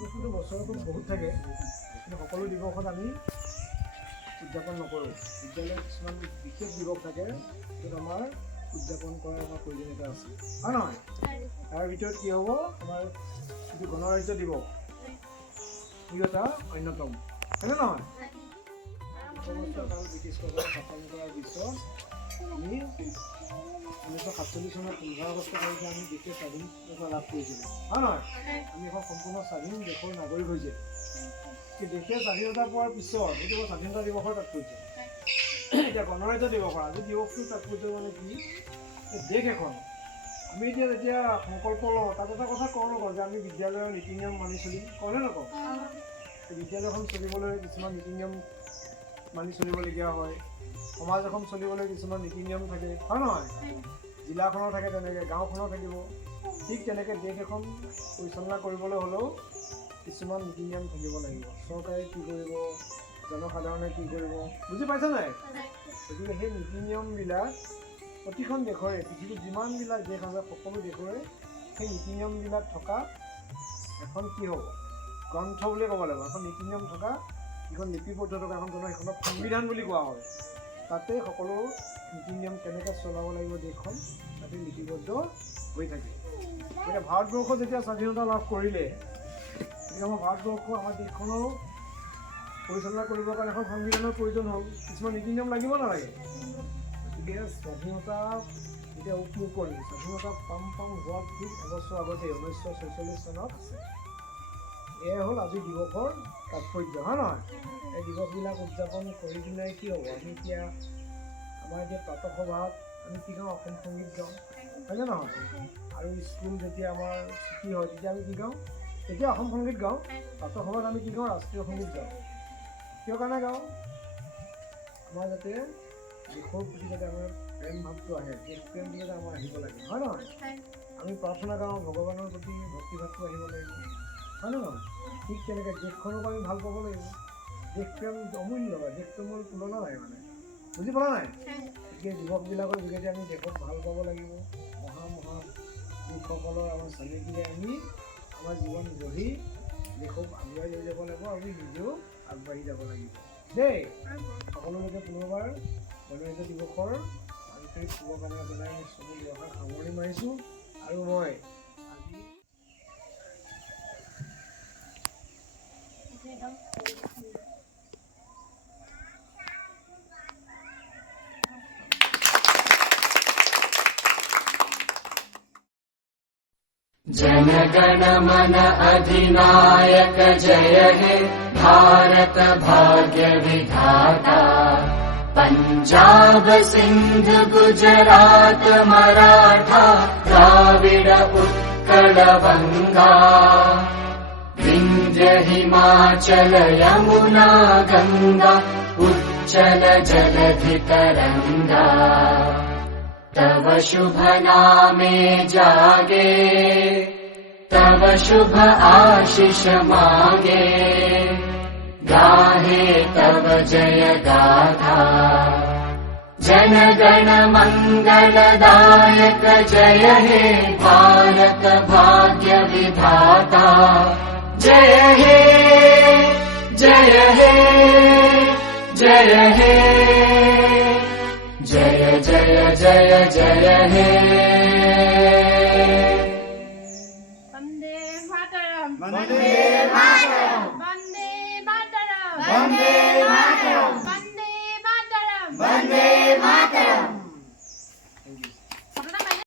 বস্তুটো বছৰতো বহুত থাকে, কিন্তু সকলো দিৱসত আমি উদযাপন নকৰোঁ। বিদ্যালয়ত কিছুমান বিশেষ দিৱস থাকে য'ত আমাৰ উদযাপন কৰাৰ আমাৰ প্ৰয়োজনীয়তা আছে, হয় নহয়? তাৰ ভিতৰত কি হ'ব, আমাৰ যিটো গণৰাজ্য দিৱস, ই এটা অন্যতম, হয়নে নহয়? ব্ৰিটিছ চৰকাৰে শাসন কৰাৰ পিছত আমি 1947 চনৰ 15 আগষ্ট তাৰিখে আমি দেশে স্বাধীনতা লাভ কৰিছিলোঁ, হয় নহয়? আমি এখন সম্পূৰ্ণ স্বাধীন দেশৰ নাগৰিক হৈছিল। দেশে স্বাধীনতা পোৱাৰ পিছত এইটো স্বাধীনতা দিৱসৰ তাৎপৰ্য। এতিয়া গণৰাজ্য দিৱসৰ আজি দিৱসটোৰ তাৎপৰ্য মানে কি, দেশ এখন আমি যেতিয়া সংকল্প লওঁ, তাত এটা কথা কওঁ নকওঁ যে আমি বিদ্যালয়ৰ নীতি নিয়ম মানি চলিম, কওঁ নে নকওঁ? বিদ্যালয়খন চলিবলৈ কিছুমান নীতি নিয়ম মানি চলিবলগীয়া হয়, সমাজ এখন চলিবলৈ কিছুমান নীতি নিয়ম থাকে, হয় নহয়? জিলাখনৰ থাকে তেনেকৈ, গাঁওখনৰ থাকিব। ঠিক তেনেকৈ দেশ এখন পৰিচালনা কৰিবলৈ হ'লেও কিছুমান নীতি নিয়ম থাকিব লাগিব। চৰকাৰে কি কৰিব, জনসাধাৰণে কি কৰিব, বুজি পাইছে নাই? গতিকে সেই নীতি নিয়মবিলাক প্ৰতিখন দেশৰে, পৃথিৱীত যিমানবিলাক দেশ আছে সকলো দেশৰে সেই নীতি নিয়মবিলাক থকা এখন কি হ'ব, গ্ৰন্থ বুলিয়ে ক'ব লাগিব। এখন নীতি নিয়ম থকা, যিখন লিপিবদ্ধ থকা এখন গ্ৰন্থ, সেইখনক সংবিধান বুলি কোৱা হয়। তাতে সকলো নীতি নিয়ম কেনেকৈ চলাব লাগিব দেশখন তাতে লিপিবদ্ধ হৈ থাকে। এতিয়া ভাৰতবৰ্ষ যেতিয়া স্বাধীনতা লাভ কৰিলে, গতিকে আমাৰ ভাৰতবৰ্ষ, আমাৰ দেশখনো পৰিচালনা কৰিবৰ কাৰণে এখন সংবিধানৰ প্ৰয়োজন হ'ল। কিছুমান নীতি নিয়ম লাগিব নালাগে? গতিকে স্বাধীনতা যেতিয়া উপভোগ কৰি স্বাধীনতা পাম হোৱাৰ ঠিক এবছৰ আগতে 1946 চনত আছে। এয়াই হ'ল আজি দিৱসৰ তাৎপৰ্য, হয় নহয়? এই দিৱসবিলাক উদযাপন কৰি কিনে কি হ'ব, আমি এতিয়া আমাৰ এতিয়া প্ৰাতঃসভাত আমি কি গাওঁ, অসম সংগীত গাওঁ, হয়নে নহয়? আৰু স্কুল যেতিয়া আমাৰ ছুটি হয় তেতিয়া আমি কি গাওঁ, তেতিয়া অসম সংগীত গাওঁ। প্ৰাতঃসভাত আমি কি গাওঁ, ৰাষ্ট্ৰীয় সংগীত গাওঁ। কিয় কাৰণে গাওঁ? আমাৰ যাতে দেশৰ প্ৰতি যাতে আমাৰ প্ৰেম ভাৱটো আহে, দেশ প্ৰেমটো যাতে আমাৰ আহিব লাগে, হয় নহয়? আমি প্ৰাৰ্থনা গাওঁ, ভগৱানৰ প্ৰতি ভক্তি ভাৱটো আহিব লাগিব, হয় নহয়? ঠিক তেনেকৈ দেশখনক আমি ভাল পাব লাগিব। দেশ প্ৰেম অমূল্য, দেশ প্ৰেমৰ তুলনা নাই, মানে বুজি পোৱা নাই? গতিকে দিৱসবিলাকৰ যোগেদি আমি দেশক ভাল পাব লাগিব। লোকসকলৰ আমাৰ চানেকিৰে আমি আমাৰ জীৱন গঢ়ি দেশক আগুৱাই লৈ যাব লাগিব, আমি নিজেও আগবাঢ়ি যাব লাগিব দেই। সকলোলৈকে পুনৰবাৰ গণৰাজ্য দিৱসৰ আন্তৰিক শুভকামনা জনাই আমি চমু ব্যৱসায় সামৰণি মাৰিছোঁ। আৰু মই আজি जनगण मन अधिनायक जय हे भारत भाग्य विधाता। पंजाब सिंध गुजरात मराठा द्राविड उत्कल बंगा। विंध्य हिमाचल यमुना गंगा उच्चल जलधि तरंगा। तव शुभ नामे जागे, तव शुभ आशीष मांगे। गाहे तव जय गाथा, जन गण मंगलदायक जय हे भारत भाग्य विधाता। जय हे जय हे जय हे जय जय जय जय हे।